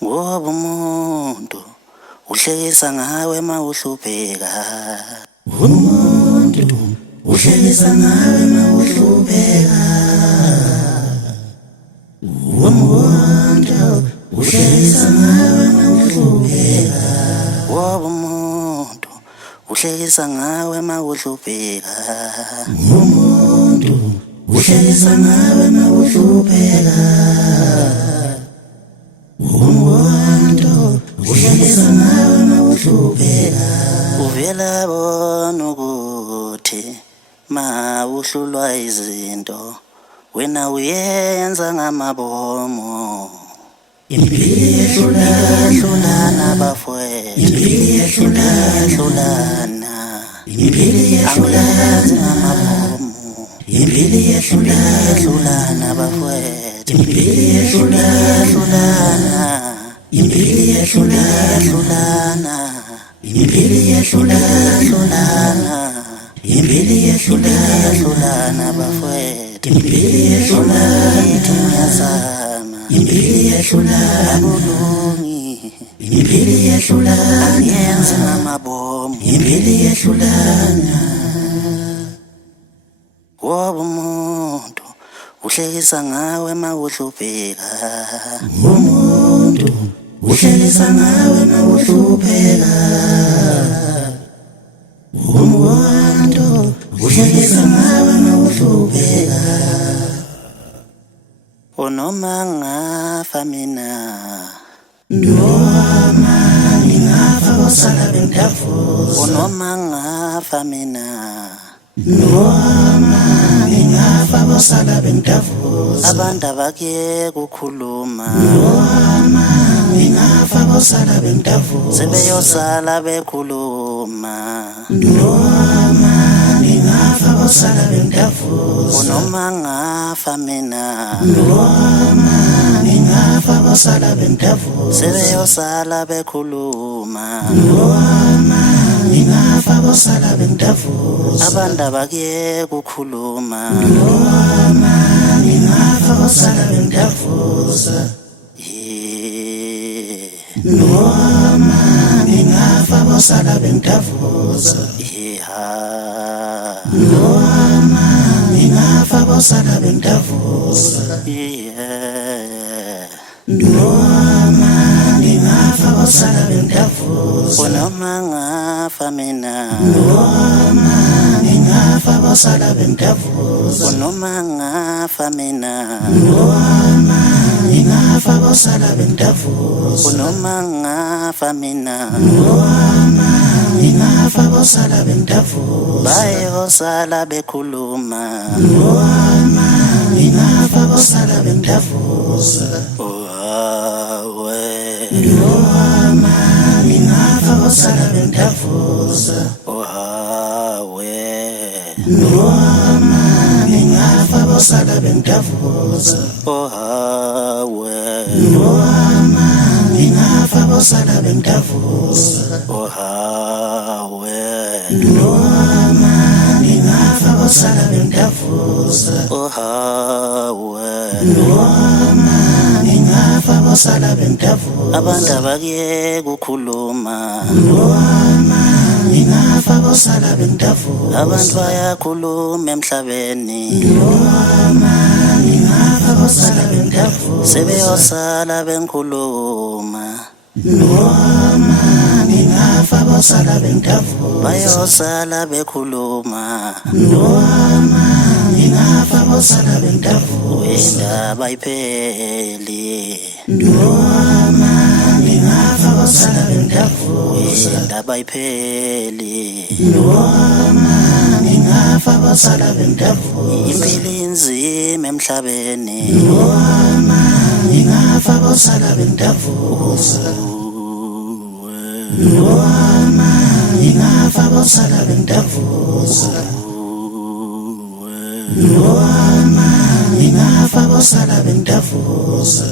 Ngoba umuntu uhlekisa ngawe mawuhlupheka. Umuntu uhlekisa ngawe mawuhlupheka. Umuntu uhlekisa ngawe mawuhlupheka. Ngoba umuntu uhlekisa ngawe mawuhlupheka. Umuntu uhlekisa ngawe mawuhlupheka. Umuntu uhlekisa ngawe mawuhlupheka. Uvela bona ukuthi mawuhlulwa izinto wena uyenza ngamabomo. Impilo yehlulana bafowethu, impilo yehlulana, angiyenzi ngamabomo. Impilo yehlulana bafowethu, impilo yehlulana, impilo yehlulana, impilo yehlulana, impilo yehlulana bafowethu, impilo yehlulana, impilo yehlulana akulungi, impilo yehlulana angiyenzi ngamabomo, impilo yehlulana. Ngoba umuntu uhlekisa ngawe mawuhlupheka. Umuntu uhlekisa ngawe mawuhlupheka. Umuntu uhlekisa ngawe mawuhlupheka. Noma ngafa mina, noma ngingafa bosala bengidavuza. Noma ngafa mina, noma ngingafa bosala bengidavuza. Abantu abakuye kukhuluma, noma ngingafa bosala bengidavuza. Sebeyosala bekhuluma, noma ngingafa bosala bengidavuza. Noma ngafa mina, noma ngingafa bosala bengidavuza. Sebeyosala bekhuluma, noma ngingafa bosala bengidavuza. Abantu abakuye kukhuluma, noma ngingafa bosala bengidavuza. Noma ngingafa bosala bengidavuza. Noma ngingafa bosala bengidavuza. Noma ngingafa bosala bengidavuza. Noma ngafa mina, noma ngingafa bosala bengidavuza. Noma ngafa mina, noma ngingafa bosala bengidavuza. Noma ngafa mina, noma ngingafa bosala bengidavuza. Bayosala bekhuluma, noma ngingafa bosala bengidavuza. Noma ngingafa bosala bengidavuza. Noma ngingafa bosala bengidavuza. Noma ngingafa bosala bengidavuza. Noma ngingafa bosala bengidavuza. Noma ngingafa bosala bengidavuza. Abantu abakuye kukhuluma, noma ngingafa bosala bengidavuza. Abantu bayakhuluma emhlabeni, noma ngingafa bosala bengidavuza. Sebeyosala bengikhuluma, noma ngingafa bosala bengidavuza. Bayosala bekhuluma, noma ngingafa bosala bengidavuza. Indaba ayipheli, noma ngingafa bosala bengidavuza. Indaba ayipheli, noma ngingafa bosala bengidavuza. Impilo inzima emhlabeni, noma ngingafa bosala bengidavuza. Noma ngingafa bosala bengidavuza. Noma ngingafa bosala bengidavuza.